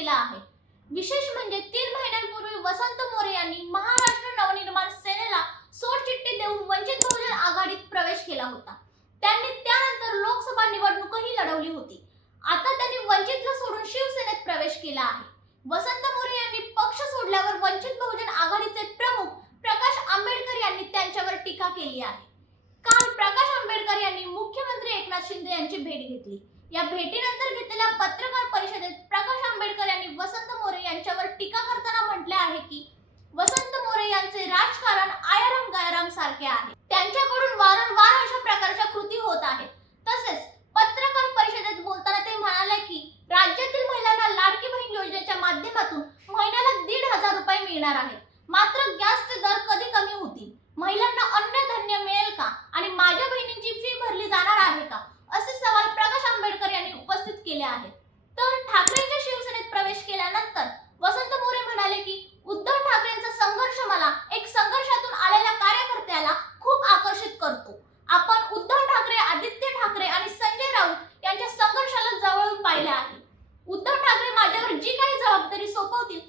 केला आहे. विशेष म्हणजे तीन महिन्यांपूर्वी वसंत मोरे यांनी महाराष्ट्र नवनिर्माण सेनेला सोडचिठ्ठी देऊन वंचित बहुजन आघाडीत प्रवेश केला होता. त्यांनी त्यानंतर लोकसभा निवडणूकही लढवली होती. आता त्यांनी वंचितला सोडून शिवसेनेत प्रवेश केला आहे. वसंत मोरे यांनी पक्ष सोडल्यावर वंचित बहुजन आघाडीचे प्रमुख प्रकाश आंबेडकर यांनी त्यांच्यावर टीका केली आहे. काल प्रकाश आंबेडकर यांनी मुख्यमंत्री एकनाथ शिंदे यांची भेट घेतली. या भेटीनंतर आहे की वसंत मोरे यांचे राजकारण आयाराम गायराम सारखे आहे. त्यांच्याकडून वारंवार अशा प्रकारच्या कृती होत आहेत. तसेच पत्रकार परिषदेत बोलताना ते म्हणाले की राज्यातील महिलांना लाडकी बहीण योजनेच्या माध्यमातून महिन्याला दीड हजार रुपये मिळणार आहेत. मात्र गॅसचे दर कधी कमी होतील? महिलांना अन्य धान्य मिळेल का? आणि माझ्या बहिणींची फी भरली जाणार आहे का? असे सवाल प्रकाश आंबेडकर यांनी उपस्थित केले आहेत. तर ठाकरे तरी सोपवतील